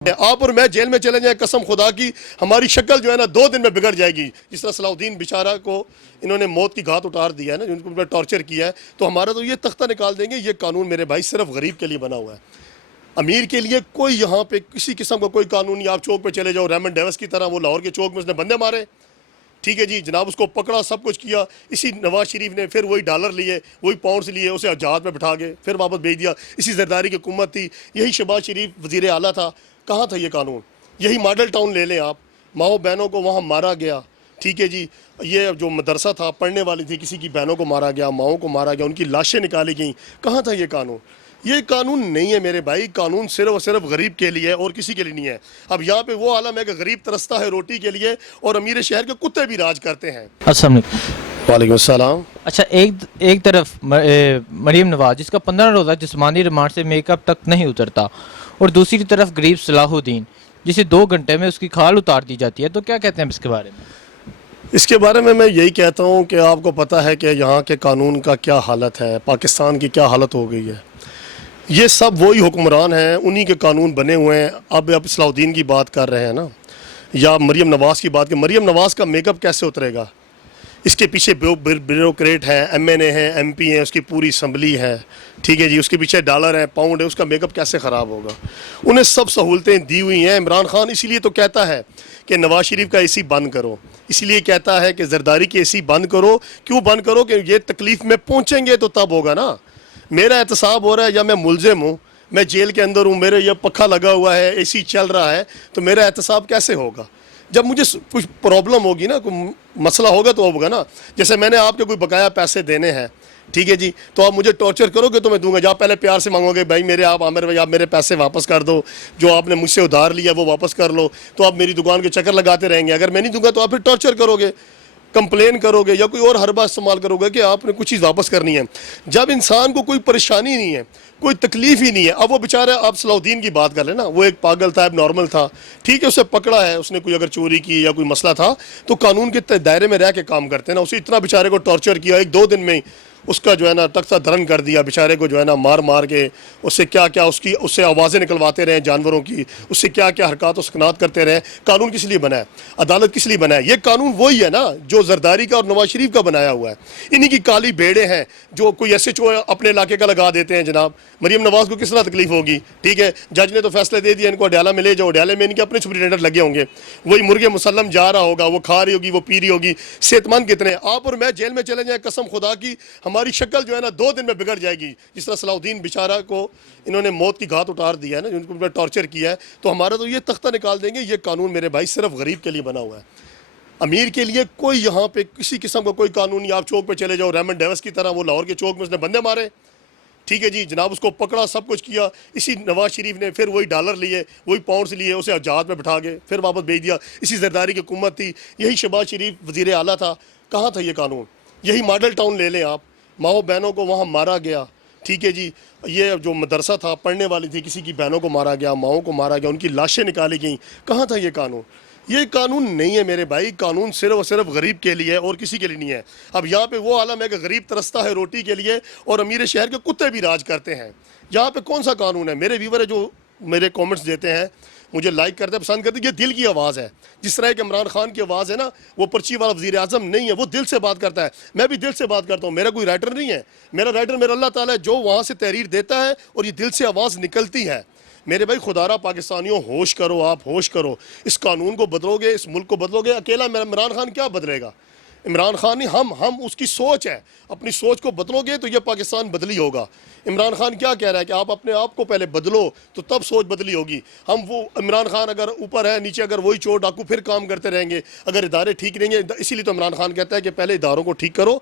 آپ اور میں جیل میں چلے جائیں قسم خدا کی ہماری شکل جو ہے نا 2 دن میں بگڑ جائے گی. جس طرح صلاح الدین بیچارہ کو انہوں نے موت کی گھات اتار دیا ہے نا, جن کو ٹارچر کیا ہے, تو ہمارا تو یہ تختہ نکال دیں گے. یہ قانون میرے بھائی صرف غریب کے لیے بنا ہوا ہے. امیر کے لیے کوئی یہاں پہ کسی قسم کا کوئی قانون نہیں. آپ چوک پہ چلے جاؤ ریمنڈ ڈیوس کی طرح, وہ لاہور کے چوک میں اس نے بندے مارے, ٹھیک ہے جی جناب, اس کو پکڑا, سب کچھ کیا. اسی نواز شریف نے پھر وہی ڈالر لیے, وہی پاؤنڈز لیے, اسے جہاز میں بٹھا کے پھر واپس بھیج دیا. اسی زرداری کی حکومت تھی, یہی شہباز شریف وزیر اعلیٰ تھا. کہاں تھا یہ قانون؟ یہی ماڈل ٹاؤن لے لیں آپ, ماؤں بہنوں کو وہاں مارا گیا, ٹھیک ہے جی. یہ جو مدرسہ تھا, پڑھنے والی تھی, کسی کی بہنوں کو مارا گیا, ماؤں کو مارا گیا, ان کی لاشیں نکالی گئیں. کہاں تھا یہ قانون؟ یہ قانون نہیں ہے میرے بھائی. قانون صرف اور صرف غریب کے لیے ہے اور کسی کے لیے نہیں ہے. اب یہاں پہ وہ عالم ہے کہ غریب ترستا ہے روٹی کے لیے اور امیر شہر کے کتے بھی راج کرتے ہیں. السلام علیکم. وعلیکم السلام. اچھا, ایک طرف مریم نواز جس کا 15 روزہ جسمانی ریمانڈ سے میک اپ تک نہیں اترتا, اور دوسری طرف غریب صلاح الدین جسے 2 گھنٹے میں اس کی کھال اتار دی جاتی ہے, تو کیا کہتے ہیں اس کے بارے میں؟ اس کے بارے میں یہی کہتا ہوں کہ آپ کو پتہ ہے کہ یہاں کے قانون کا کیا حالت ہے, پاکستان کی کیا حالت ہو گئی ہے. یہ سب وہی حکمران ہیں, انہی کے قانون بنے ہوئے ہیں. اب صلاح الدین کی بات کر رہے ہیں نا, یا مریم نواز کی بات, کہ مریم نواز کا میک اپ کیسے اترے گا؟ اس کے پیچھے بیوروکریٹ ہیں, ایم این اے ہیں, ایم پی ہیں, اس کی پوری اسمبلی ہے, ٹھیک ہے جی. اس کے پیچھے ڈالر ہیں, پاؤنڈ ہے, اس کا میک اپ کیسے خراب ہوگا؟ انہیں سب سہولتیں دی ہوئی ہیں. عمران خان اسی لیے تو کہتا ہے کہ نواز شریف کا اے سی بند کرو, اسی لیے کہتا ہے کہ زرداری کی اے سی بند کرو. کیوں بند کرو؟ کہ یہ تکلیف میں پہنچیں گے تو تب ہوگا نا. میرا احتساب ہو رہا ہے, یا میں ملزم ہوں, میں جیل کے اندر ہوں, میرے یہ پکھا لگا ہوا ہے, اے سی چل رہا ہے, تو میرا احتساب کیسے ہوگا؟ جب مجھے کچھ پرابلم ہوگی نا, کوئی مسئلہ ہوگا تو ہوگا نا. جیسے میں نے آپ کے کوئی بقایا پیسے دینے ہیں, ٹھیک ہے جی, تو آپ مجھے ٹارچر کرو گے تو میں دوں گا. جب آپ پہلے پیار سے مانگو گے, بھائی میرے آپ عامر بھائی آپ میرے پیسے واپس کر دو, جو آپ نے مجھ سے ادھار لیا وہ واپس کر لو, تو آپ میری دکان کے چکر لگاتے رہیں گے. اگر میں نہیں دوں گا تو آپ پھر ٹارچر کرو گے, کمپلین کرو گے, یا کوئی اور حربہ استعمال کرو گے کہ آپ نے کچھ چیز واپس کرنی ہے. جب انسان کو کوئی پریشانی نہیں ہے, کوئی تکلیف ہی نہیں ہے. اب وہ بیچارہ, آپ صلاح الدین کی بات کر لیں نا, وہ ایک پاگل تھا, اب نارمل تھا, ٹھیک ہے, اسے پکڑا ہے, اس نے کوئی اگر چوری کی یا کوئی مسئلہ تھا, تو قانون کے دائرے میں رہ کے کام کرتے ہیں نا. اسے اتنا بیچارے کو ٹارچر کیا, 1-2 دن میں ہی اس کا جو ہے نا تختہ دھرن کر دیا بیچارے کو, جو ہے نا مار مار کے اس سے کیا کیا اس سے آوازیں نکلواتے رہے جانوروں کی, اس سے کیا کیا حرکات و سکنات کرتے رہے. قانون کس لیے بنا ہے؟ عدالت کس لیے بنا ہے؟ یہ قانون وہی ہے نا جو زرداری کا اور نواز شریف کا بنایا ہوا ہے. انہی کی کالی بھیڑیں ہیں جو کوئی ایسے چو اپنے علاقے کا لگا دیتے ہیں. جناب مریم نواز کو کس طرح تکلیف ہوگی؟ ٹھیک ہے, جج نے تو فیصلے دے دیا ان کو اڈیالہ میں لے جاؤ. اڈیالہ میں ان کے اپنے سپرنٹینڈنٹ لگے ہوں گے, وہی مرغے مسلم جا رہا ہوگا, وہ کھا رہی ہوگی, وہ پی رہی ہوگی. صحت مند کتنے آپ اور میں جیل میں چلے جائیں قسم خدا کی ہماری شکل جو ہے نا 2 دن میں بگڑ جائے گی. جس طرح صلاح الدین بیچارہ کو انہوں نے موت کی گھات اتار دیا ہے نا, جن کو ٹارچر کیا ہے, تو ہمارا تو یہ تختہ نکال دیں گے. یہ قانون میرے بھائی صرف غریب کے لیے بنا ہوا ہے. امیر کے لیے کوئی یہاں پہ کسی قسم کا کوئی قانون نہیں. آپ چوک پہ چلے جاؤ ریمنڈ ڈیوس کی طرح, وہ لاہور کے چوک میں اس نے بندے مارے, ٹھیک ہے جی جناب, اس کو پکڑا, سب کچھ کیا. اسی نواز شریف نے پھر وہی ڈالر لیے, وہی پاؤنڈز لیے, اسے جہاز میں بٹھا کے پھر واپس بھیج دیا. اسی زرداری کی حکومت تھی, یہی شہباز شریف وزیر اعلیٰ تھا. کہاں تھا یہ قانون؟ یہی ماڈل ٹاؤن لے لیں آپ, ماؤں بہنوں کو وہاں مارا گیا, ٹھیک ہے جی. یہ جو مدرسہ تھا, پڑھنے والی تھی, کسی کی بہنوں کو مارا گیا, ماؤں کو مارا گیا, ان کی لاشیں نکالی گئیں. کہاں تھا یہ قانون؟ یہ قانون نہیں ہے میرے بھائی. قانون صرف اور صرف غریب کے لیے ہے اور کسی کے لیے نہیں ہے. اب یہاں پہ وہ عالم ہے کہ غریب ترستا ہے روٹی کے لیے اور امیر شہر کے کتے بھی راج کرتے ہیں. یہاں پہ کون سا قانون ہے؟ میرے ویور ہے جو میرے کامنٹس دیتے ہیں, مجھے لائک کرتے ہیں, پسند کرتے ہیں, یہ دل کی آواز ہے. جس طرح کہ عمران خان کی آواز ہے نا, وہ پرچی والا وزیر اعظم نہیں ہے, وہ دل سے بات کرتا ہے. میں بھی دل سے بات کرتا ہوں, میرا کوئی رائٹر نہیں ہے. میرا رائٹر میرا اللہ تعالیٰ ہے, جو وہاں سے تحریر دیتا ہے اور یہ دل سے آواز نکلتی ہے. میرے بھائی خدا را پاکستانیوں, ہوش کرو, آپ ہوش کرو. اس قانون کو بدلو گے, اس ملک کو بدلو گے. اکیلا عمران خان کیا بدلے گا؟ عمران خان نہیں, ہم اس کی سوچ ہے. اپنی سوچ کو بدلو گے تو یہ پاکستان بدلی ہوگا. عمران خان کیا کہہ رہا ہے کہ آپ اپنے آپ کو پہلے بدلو تو تب سوچ بدلی ہوگی. وہ عمران خان اگر اوپر ہے, نیچے اگر وہی چور ڈاکو پھر کام کرتے رہیں گے. اگر ادارے ٹھیک نہیں ہیں, اسی لیے تو عمران خان کہتا ہے کہ پہلے اداروں کو ٹھیک کرو,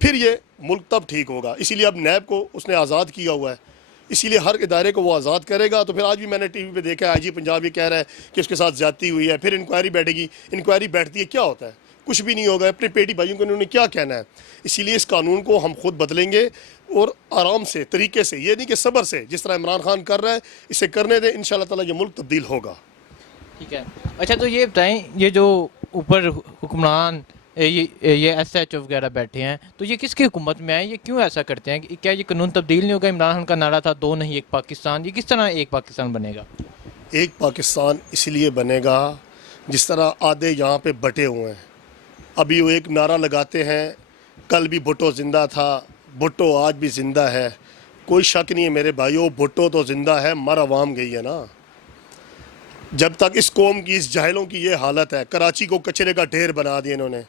پھر یہ ملک تب ٹھیک ہوگا. اسی لیے اب نیب کو اس نے آزاد کیا ہوا ہے, اسی لیے ہر ادارے کو وہ آزاد کرے گا. تو پھر آج بھی میں نے ٹی وی پہ دیکھا ہے, آئی جی پنجاب یہ کہہ رہا ہے کہ اس کے ساتھ زیادتی ہوئی ہے, پھر انکوائری بیٹھے گی. انکوائری بیٹھتی ہے, کیا ہوتا ہے؟ کچھ بھی نہیں ہوگا. اپنے پیٹی بھائیوں کو انہوں نے کیا کہنا ہے؟ اسی لیے اس قانون کو ہم خود بدلیں گے, اور آرام سے, طریقے سے, یہ نہیں کہ صبر سے, جس طرح عمران خان کر رہا ہے اسے کرنے دیں. انشاءاللہ تعالیٰ یہ ملک تبدیل ہوگا. ٹھیک ہے. اچھا, تو یہ بتائیں, یہ جو اوپر حکمران یہ ایس ایچ او وغیرہ بیٹھے ہیں, تو یہ کس کی حکومت میں ہیں؟ یہ کیوں ایسا کرتے ہیں؟ کیا یہ قانون تبدیل نہیں ہوگا؟ عمران خان کا نعرہ تھا 2 نہیں 1 پاکستان, یہ کس طرح 1 پاکستان بنے گا؟ ایک پاکستان اس لیے بنے گا جس طرح آدھے یہاں پہ بٹے ہوئے ہیں. ابھی وہ ایک نعرہ لگاتے ہیں کل بھی بھٹو زندہ تھا, بھٹو آج بھی زندہ ہے. کوئی شک نہیں ہے میرے بھائیوں, بھٹو تو زندہ ہے, مر عوام گئی ہے نا. جب تک اس قوم کی, اس جاہلوں کی یہ حالت ہے, کراچی کو کچرے کا ڈھیر بنا دیا انہوں نے.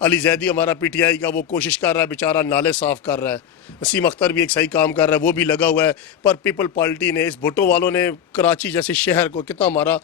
علی زیدی ہمارا پی ٹی آئی کا وہ کوشش کر رہا ہے, بیچارہ نالے صاف کر رہا ہے. وسیم اختر بھی ایک صحیح کام کر رہا ہے, وہ بھی لگا ہوا ہے. پر پیپل پارٹی نے, اس بھٹو والوں نے کراچی جیسے شہر کو, کتنا ہمارا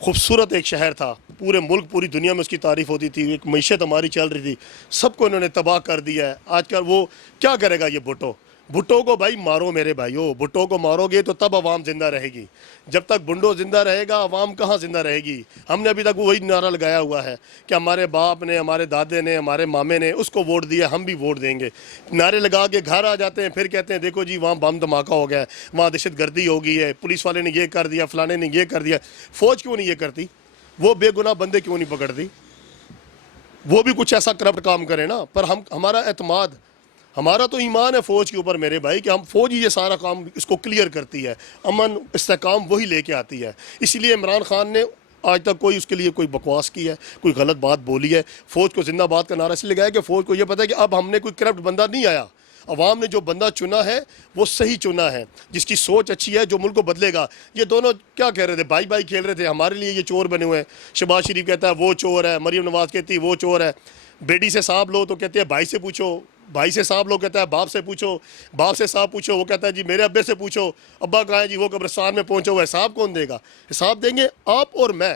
خوبصورت ایک شہر تھا, پورے ملک پوری دنیا میں اس کی تعریف ہوتی تھی, ایک معیشت ہماری چل رہی تھی, سب کو انہوں نے تباہ کر دیا ہے. آج کل وہ کیا کرے گا یہ بھٹو؟ بھٹو کو بھائی مارو میرے بھائیو, بھٹو کو مارو گے تو تب عوام زندہ رہے گی. جب تک بنڈو زندہ رہے گا عوام کہاں زندہ رہے گی؟ ہم نے ابھی تک وہی نعرہ لگایا ہوا ہے کہ ہمارے باپ نے, ہمارے دادے نے, ہمارے مامے نے اس کو ووٹ دیا, ہم بھی ووٹ دیں گے. نعرے لگا کے گھر آ جاتے ہیں, پھر کہتے ہیں دیکھو جی وہاں بم دھماکہ ہو گیا ہے, وہاں دہشت گردی ہو گئی ہے, پولیس والے نے یہ کر دیا, فلانے نے یہ کر دیا. فوج کیوں نہیں یہ کرتی؟ وہ بے گناہ بندے کیوں نہیں پکڑتی؟ وہ بھی کچھ ایسا کرپٹ کام کرے نا. پر ہمارا اعتماد, ہمارا تو ایمان ہے فوج کے اوپر میرے بھائی, کہ ہم فوج ہی یہ سارا کام اس کو کلیئر کرتی ہے, امن استحکام وہی لے کے آتی ہے. اسی لیے عمران خان نے آج تک کوئی اس کے لیے کوئی بکواس کی ہے, کوئی غلط بات بولی ہے. فوج کو زندہ باد کا نعرہ اس لیے لگایا کہ فوج کو یہ پتہ ہے کہ اب ہم نے کوئی کرپٹ بندہ نہیں آیا, عوام نے جو بندہ چنا ہے وہ صحیح چنا ہے, جس کی سوچ اچھی ہے, جو ملک کو بدلے گا. یہ دونوں کیا کہہ رہے تھے, بھائی بھائی کھیل رہے تھے, ہمارے لیے یہ چور بنے ہوئے ہیں. شہباز شریف کہتا ہے وہ چور ہے, مریم نواز کہتی ہے وہ چور ہے. بیٹی سے صاحب لو تو کہتے ہیں بھائی سے پوچھو, بھائی سے صاحب لو کہتا ہے باپ سے پوچھو, باپ سے صاحب پوچھو, وہ کہتا ہے جی میرے ابے سے پوچھو, ابا کہاں ہے جی وہ قبرستان میں پہنچا ہوا ہے. حساب کون دے گا؟ حساب دیں گے آپ اور میں.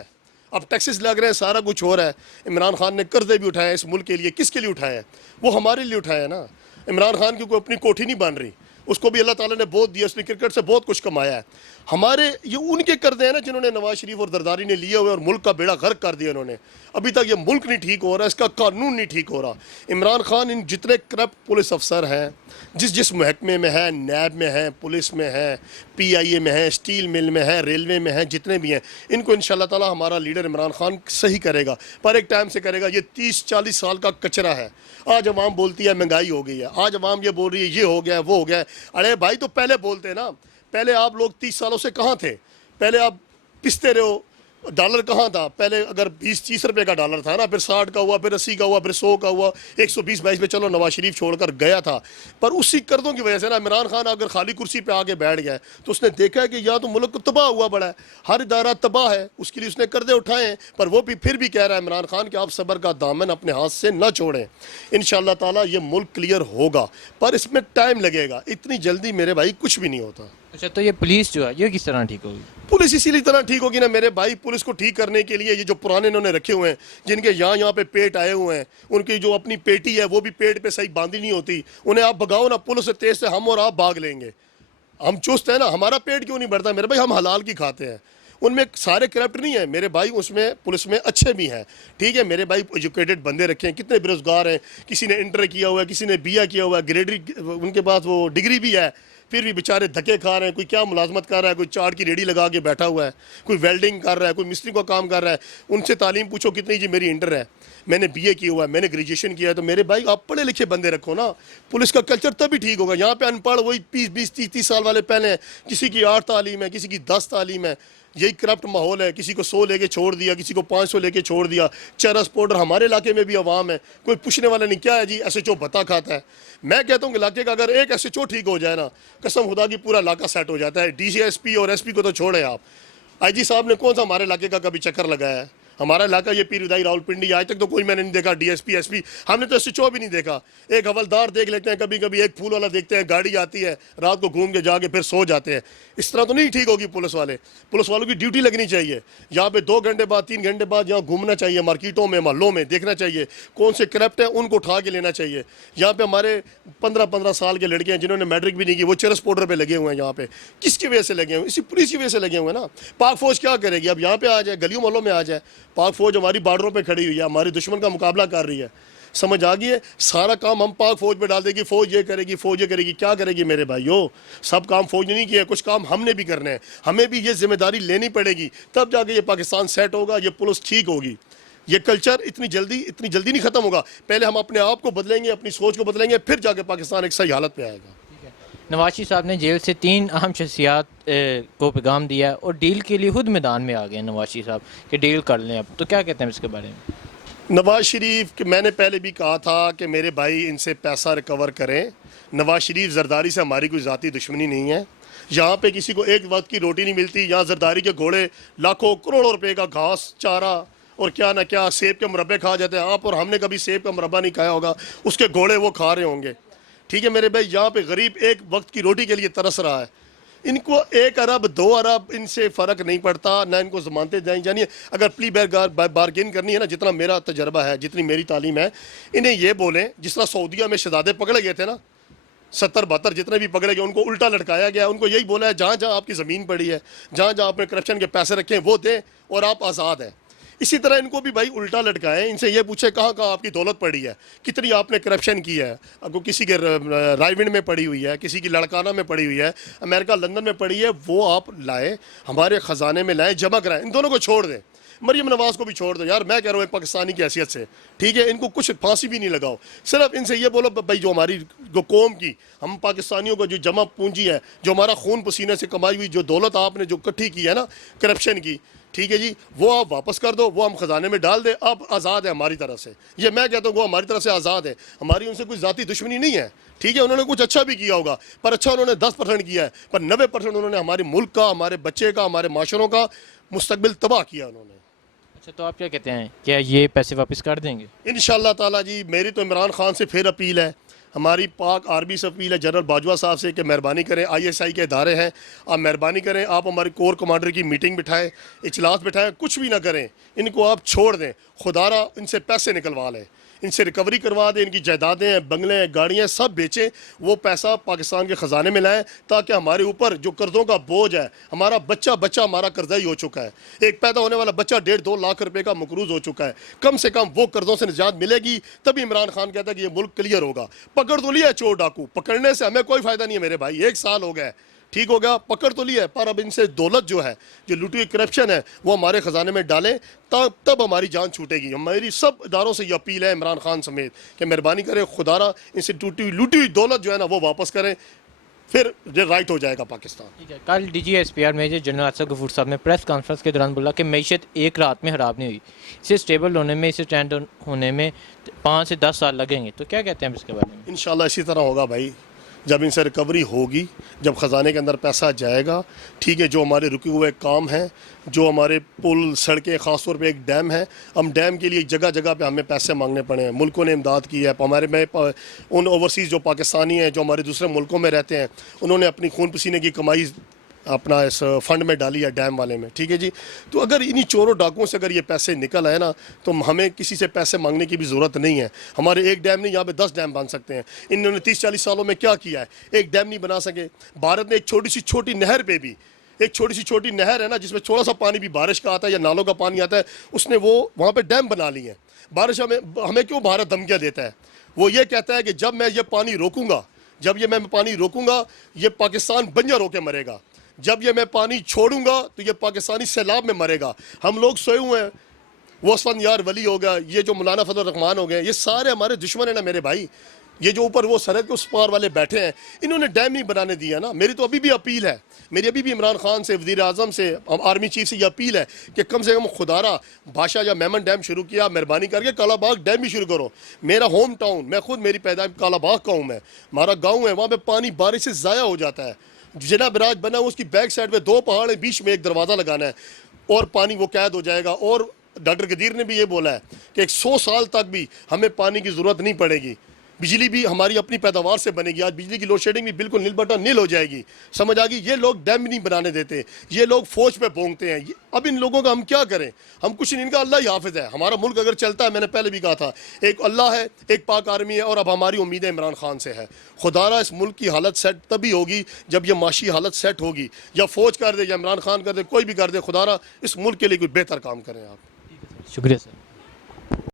اب ٹیکسز لگ رہے ہیں, سارا کچھ ہو رہا ہے. عمران خان نے قرضے بھی اٹھائے اس ملک کے لیے, کس کے لیے اٹھائے ہیں؟ وہ ہمارے لیے اٹھائے ہیں نا. عمران خان کی کوئی اپنی کوٹھی نہیں بن رہی, اس کو بھی اللہ تعالیٰ نے بہت دیا, اس نے کرکٹ سے بہت کچھ کمایا ہے. ہمارے یہ ان کے قرضے ہیں نا جنہوں نے نواز شریف اور زرداری نے لیے ہوئے اور ملک کا بیڑا غرق کر دیا انہوں نے. ابھی تک یہ ملک نہیں ٹھیک ہو رہا, اس کا قانون نہیں ٹھیک ہو رہا. عمران خان ان جتنے کرپٹ پولیس افسر ہیں, جس محکمے میں ہیں, نیب میں ہیں, پولیس میں ہیں, پی آئی اے میں ہیں, اسٹیل مل میں ہیں, ریلوے میں ہیں, جتنے بھی ہیں, ان کو انشاءاللہ تعالی ہمارا لیڈر عمران خان صحیح کرے گا. پر ایک ٹائم سے کرے گا. یہ 30-40 سال کا کچرا ہے. آج عوام بولتی ہے مہنگائی ہو گئی ہے, آج عوام یہ بول رہی ہے یہ ہو گیا ہے وہ ہو گیا ہے. ارے بھائی تو پہلے بولتے نا, پہلے آپ لوگ 30 سالوں سے کہاں تھے؟ پہلے آپ پستے رہو, ڈالر کہاں تھا؟ پہلے اگر 20-30 روپے کا ڈالر تھا نا, پھر 60 کا ہوا, پھر 80 کا ہوا, پھر 100 کا ہوا, 120-22 میں چلو نواز شریف چھوڑ کر گیا تھا. پر اسی قرضوں کی وجہ سے نا عمران خان اگر خالی کرسی پہ آگے بیٹھ گیا ہے تو اس نے دیکھا ہے کہ یا تو ملک تباہ ہوا بڑا ہے, ہر ادارہ تباہ ہے, اس کے لیے اس نے قرضے اٹھائے ہیں. پر وہ بھی پھر بھی کہہ رہا ہے عمران خان کہ آپ صبر کا دامن اپنے ہاتھ سے نہ چھوڑیں. انشاءاللہ تعالیٰ یہ ملک کلیئر ہوگا, پر اس میں ٹائم لگے گا. اتنی جلدی میرے بھائی کچھ بھی نہیں ہوتا. اچھا, تو یہ پولیس جو ہے یہ کس طرح ٹھیک ہوگی؟ پولیس اسی لیے طرح ٹھیک ہوگی نا میرے بھائی. پولیس کو ٹھیک کرنے کے لیے یہ جو پرانے انہوں نے رکھے ہوئے ہیں, جن کے یہاں پہ پیٹ آئے ہوئے ہیں, ان کی جو اپنی پیٹی ہے وہ بھی پیٹ پہ صحیح باندھی نہیں ہوتی, انہیں آپ بھگاؤ نا پولیس سے تیز سے, ہم اور آپ بھاگ لیں گے. ہم چست ہیں نا, ہمارا پیٹ کیوں نہیں بڑھتا میرے بھائی؟ ہم حلال کی کھاتے ہیں. ان میں سارے کرپٹ نہیں ہیں میرے بھائی, اس میں پولیس میں اچھے بھی ہیں. ٹھیک ہے میرے بھائی, ایجوکیٹڈ بندے رکھے ہیں, کتنے بے روزگار ہیں, کسی نے انٹر کیا ہوا ہے, کسی نے بی اے کیا ہوا ہے, گریڈری ان کے پاس وہ ڈگری بھی ہے, پھر بھی بیچارے دھکے کھا رہے ہیں. کوئی کیا ملازمت کر رہا ہے, کوئی چاٹ کی ریڑھی لگا کے بیٹھا ہوا ہے, کوئی ویلڈنگ کر رہا ہے, کوئی مستری کا کام کر رہا ہے. ان سے تعلیم پوچھو کتنی, جی میری انٹر ہے, میں نے بی اے کیا ہوا ہے, میں نے گریجویشن کیا ہے. تو میرے بھائی آپ پڑھے لکھے بندے رکھو نا, پولیس کا کلچر تبھی ٹھیک ہوگا. یہاں پہ ان پڑھ وہی 20-30 سال والے پہلے ہیں, کسی کی 8 تعلیم ہے, کسی کی 10 تعلیم ہے. یہی کرپٹ ماحول ہے, کسی کو 100 لے کے چھوڑ دیا, کسی کو 500 لے کے چھوڑ دیا. چرس پاؤڈر ہمارے علاقے میں بھی عوام ہے, کوئی پوچھنے والا نہیں, کیا ہے جی ایس ایچ او بتا کھاتا ہے. میں کہتا ہوں کہ علاقے کا اگر ایک ایس ایچ او ٹھیک ہو جائے نا, قسم خدا کی پورا علاقہ سیٹ ہو جاتا ہے. ڈی سی ایس پی اور ایس پی کو تو چھوڑے آپ, آئی جی صاحب نے کون سا ہمارے علاقے کا کبھی چکر لگایا ہے؟ ہمارا علاقہ یہ پیر ودائی راول پنڈی, آج تک تو کوئی میں نے نہیں دیکھا D S P S P, ہم نے تو ایس ایچ او بھی نہیں دیکھا. ایک حوالدار دیکھ لیتے ہیں کبھی کبھی, ایک پھول والا دیکھتے ہیں, گاڑی آتی ہے رات کو گھوم کے جا کے پھر سو جاتے ہیں. اس طرح تو نہیں ٹھیک ہوگی پولیس والے. پولیس والوں کی ڈیوٹی لگنی چاہیے, یہاں پہ 2 گھنٹے بعد 3 گھنٹے بعد یہاں گھومنا چاہیے, مارکیٹوں میں محلوں میں دیکھنا چاہیے کون سے کرپٹ ہیں, ان کو اٹھا کے لینا چاہیے. یہاں پہ ہمارے 15 سال کے لڑکے ہیں جنہوں نے میٹرک بھی نہیں کی, وہ چرس پاؤڈر پہ لگے ہوئے ہیں. یہاں پہ کس کی وجہ سے لگے ہوئے ہیں؟ اسی پولیس کی وجہ سے لگے ہوئے ہیں نا. پاک فوج کیا کرے گی؟ اب یہاں پہ آ جائے, گلیوں محلوں میں آ جائے. پاک فوج ہماری بارڈروں پہ کھڑی ہوئی ہے, ہماری دشمن کا مقابلہ کر رہی ہے. سمجھ آ گئی ہے؟ سارا کام ہم پاک فوج پہ ڈال دے گی, فوج یہ کرے گی, فوج یہ کرے گی. کیا کرے گی میرے بھائیو؟ سب کام فوج نے نہیں کیا, کچھ کام ہم نے بھی کرنے ہیں. ہمیں بھی یہ ذمہ داری لینی پڑے گی, تب جا کے یہ پاکستان سیٹ ہوگا, یہ پولیس ٹھیک ہوگی. یہ کلچر اتنی جلدی نہیں ختم ہوگا. پہلے ہم اپنے آپ کو بدلیں گے, اپنی سوچ کو بدلیں گے, پھر جا کے پاکستان ایک صحیح حالت پہ آئے گا. نواز شریف صاحب نے جیل سے 3 اہم شخصیات کو پیغام دیا ہے اور ڈیل کے لیے خود میدان میں آ گئے ہیں نواز شریف صاحب کہ ڈیل کر لیں اب، تو کیا کہتے ہیں اس کے بارے میں؟ نواز شریف میں نے پہلے بھی کہا تھا کہ میرے بھائی ان سے پیسہ ریکور کریں. نواز شریف زرداری سے ہماری کوئی ذاتی دشمنی نہیں ہے. یہاں پہ کسی کو ایک وقت کی روٹی نہیں ملتی. یہاں زرداری کے گھوڑے لاکھوں کروڑوں روپے کا گھاس چارہ اور کیا نہ کیا سیب کے مربے کھا جاتے ہیں. آپ اور ہم نے کبھی سیب کا مربہ نہیں کھایا ہوگا, اس کے گھوڑے وہ کھا رہے ہوں گے. ٹھیک ہے میرے بھائی, یہاں پہ غریب ایک وقت کی روٹی کے لیے ترس رہا ہے. ان کو 1 ارب 2 ارب ان سے فرق نہیں پڑتا, نہ ان کو ضمانتیں دیں. یعنی اگر پلی بارگین کرنی ہے نا, جتنا میرا تجربہ ہے, جتنی میری تعلیم ہے, انہیں یہ بولیں جس طرح سعودیہ میں شہزادے پکڑے گئے تھے نا, 70-72 جتنے بھی پکڑے گئے ان کو الٹا لٹکایا گیا. ان کو یہی بولا ہے جہاں جہاں آپ کی زمین پڑی ہے, جہاں جہاں آپ نے کرپشن کے پیسے رکھے ہیں وہ دیں اور آپ آزاد ہیں. اسی طرح ان کو بھی بھائی الٹا لٹکائیں. ان سے یہ پوچھے کہاں کہاں آپ کی دولت پڑی ہے, کتنی آپ نے کرپشن کی ہے. اگر کسی کے رائے ونڈ میں پڑی ہوئی ہے, کسی کی لڑکانہ میں پڑی ہوئی ہے, امریکہ لندن میں پڑی ہے, وہ آپ لائیں, ہمارے خزانے میں لائیں, جمع کرائیں. ان دونوں کو چھوڑ دیں. مریم نواز کو بھی چھوڑ دو یار, میں کہہ رہا ہوں ایک پاکستانی کی حیثیت سے. ٹھیک ہے, ان کو کچھ پھانسی بھی نہیں لگاؤ. صرف ان سے یہ بولو بھائی جو ہماری جو قوم کی, ہم پاکستانیوں کو جو جمع پونجی ہے, جو ہمارا خون پسینے سے کمائی ہوئی جو دولت آپ نے جو اکٹھی کی ہے نا کرپشن کی, ٹھیک ہے جی, وہ آپ واپس کر دو, وہ ہم خزانے میں ڈال دیں. آپ آزاد ہیں ہماری طرف سے. یہ میں کہتا ہوں وہ ہماری طرف سے آزاد ہے. ہماری ان سے کوئی ذاتی دشمنی نہیں ہے. ٹھیک ہے, انہوں نے کچھ اچھا بھی کیا ہوگا, پر اچھا انہوں نے 10% کیا ہے, پر 90% انہوں نے ہمارے ملک کا, ہمارے بچے کا, ہمارے معاشروں کا مستقبل تباہ کیا انہوں نے. اچھا, تو آپ کیا کہتے ہیں, کیا یہ پیسے واپس کر دیں گے؟ انشاءاللہ تعالیٰ جی, میری تو عمران خان سے پھر اپیل ہے, ہماری پاک آرمی سے اپیل ہے, جنرل باجوہ صاحب سے, کہ مہربانی کریں. ISI کے ادارے ہیں, آپ مہربانی کریں, آپ ہمارے کور کمانڈر کی میٹنگ بٹھائیں, اجلاس بٹھائیں, کچھ بھی نہ کریں, ان کو آپ چھوڑ دیں. خدا را ان سے پیسے نکلوا لیں, ان سے ریکوری کروا دیں. ان کی جائیدادیں ہیں, بنگلے ہیں, گاڑیاں سب بیچیں, وہ پیسہ پاکستان کے خزانے میں لائیں, تاکہ ہمارے اوپر جو قرضوں کا بوجھ ہے, ہمارا بچہ ہمارا قرضائی ہو چکا ہے. ایک پیدا ہونے والا بچہ 1.5-2 لاکھ روپے کا مقروض ہو چکا ہے. کم سے کم وہ قرضوں سے نجات ملے گی, تبھی عمران خان کہتا ہے کہ یہ ملک کلیئر ہوگا. پکڑ تو لیا ہے چور ڈاکو, پکڑنے سے ہمیں کوئی فائدہ نہیں ہے میرے بھائی. 1 سال ہو گیا ہے, ٹھیک ہو گیا, پکڑ تو لیا ہے, پر اب ان سے دولت جو ہے, جو لوٹی ہوئی کرپشن ہے, وہ ہمارے خزانے میں ڈالیں, تب ہماری جان چھوٹے گی. میری سب اداروں سے یہ اپیل ہے, عمران خان سمیت, کہ مہربانی کریں, خدا را ان سے لوٹی ہوئی دولت جو ہے نا وہ واپس کریں, پھر رائٹ ہو جائے گا پاکستان. ٹھیک ہے, کل DGSPR میجر جنرل اسد غفور صاحب نے پریس کانفرنس کے دوران بولا کہ معیشت ایک رات میں خراب نہیں ہوئی, اسے اسٹیبل ہونے میں, اسے ٹرینڈ ہونے میں 5 سے 10 سال لگیں گے. تو کیا کہتے ہیں اس کے بارے میں؟ انشاءاللہ اسی طرح ہوگا بھائی, جب ان سے ریکوری ہوگی, جب خزانے کے اندر پیسہ جائے گا. ٹھیک ہے, جو ہمارے رکے ہوئے کام ہیں, جو ہمارے پل سڑکیں, خاص طور پہ ایک ڈیم ہے, ہم ڈیم کے لیے جگہ جگہ پہ ہمیں پیسے مانگنے پڑے ہیں. ملکوں نے امداد کی ہے, ہمارے میں ان اوورسیز جو پاکستانی ہیں جو ہمارے دوسرے ملکوں میں رہتے ہیں, انہوں نے اپنی خون پسینے کی کمائی اپنا اس فنڈ میں ڈالی ہے, ڈیم والے میں. ٹھیک ہے جی, تو اگر انہی چوروں ڈاکوؤں سے اگر یہ پیسے نکل آئے نا, تو ہمیں کسی سے پیسے مانگنے کی بھی ضرورت نہیں ہے. ہمارے ایک ڈیم نہیں, یہاں پہ 10 ڈیم بن سکتے ہیں. انہوں نے 30-40 سالوں میں کیا کیا ہے, ایک ڈیم نہیں بنا سکے. بھارت نے ایک چھوٹی نہر پہ بھی, ایک چھوٹی نہر ہے نا, جس میں تھوڑا سا پانی بھی بارش کا آتا ہے یا نالوں کا پانی آتا ہے, اس نے وہ وہاں پہ ڈیم بنا لی ہیں. بارش ہمیں کیوں بھارت دھمکیاں دیتا ہے؟ وہ یہ کہتا ہے کہ جب میں یہ پانی روکوں گا, یہ پاکستان بنجر ہو کے مرے گا. جب یہ میں پانی چھوڑوں گا تو یہ پاکستانی سیلاب میں مرے گا. ہم لوگ سوئے ہوئے ہیں, وہ اسفندیار ولی ہو گیا, یہ جو مولانا فضل الرحمان ہو گئے, یہ سارے ہمارے دشمن ہیں نا میرے بھائی. یہ جو اوپر وہ سرحد کے اس پار والے بیٹھے ہیں, انہوں نے ڈیم نہیں بنانے دیا نا. میری تو ابھی بھی اپیل ہے, میری ابھی بھی عمران خان سے, وزیر اعظم سے, آرمی چیف سے یہ اپیل ہے کہ کم سے کم خدارہ بادشاہ یا میمن ڈیم شروع کیا, مہربانی کر کے کالا باغ ڈیم بھی شروع کرو. میرا ہوم ٹاؤن, میں خود, میری پیدائش کالا باغ کا ہوں, ہمارا گاؤں ہے, وہاں پہ پانی بارش سے ضائع ہو جاتا ہے. جنا براج بنا اس کی بیک سائڈ پہ 2 پہاڑ ہیں, بیچ میں ایک دروازہ لگانا ہے اور پانی وہ قید ہو جائے گا. اور ڈاکٹر قدیر نے بھی یہ بولا ہے کہ 100 سال تک بھی ہمیں پانی کی ضرورت نہیں پڑے گی. بجلی بھی ہماری اپنی پیداوار سے بنے گی. آج بجلی کی لوڈ شیڈنگ بھی بالکل نیل بٹا نیل ہو جائے گی. سمجھ آ گئی, یہ لوگ ڈیم نہیں بنانے دیتے, یہ لوگ فوج پہ بھونگتے ہیں. اب ان لوگوں کا ہم کیا کریں, ہم کچھ نہیں, ان کا اللہ ہی حافظ ہے. ہمارا ملک اگر چلتا ہے, میں نے پہلے بھی کہا تھا, ایک اللہ ہے, ایک پاک آرمی ہے, اور اب ہماری امید عمران خان سے ہے. خدا را اس ملک کی حالت سیٹ تبھی ہوگی جب یہ معاشی حالت سیٹ ہوگی. یا فوج کر دے, یا عمران خان کر دے, کوئی بھی کر دے, خدا را اس ملک کے لیے کوئی بہتر کام کریں آپ. شکریہ سر.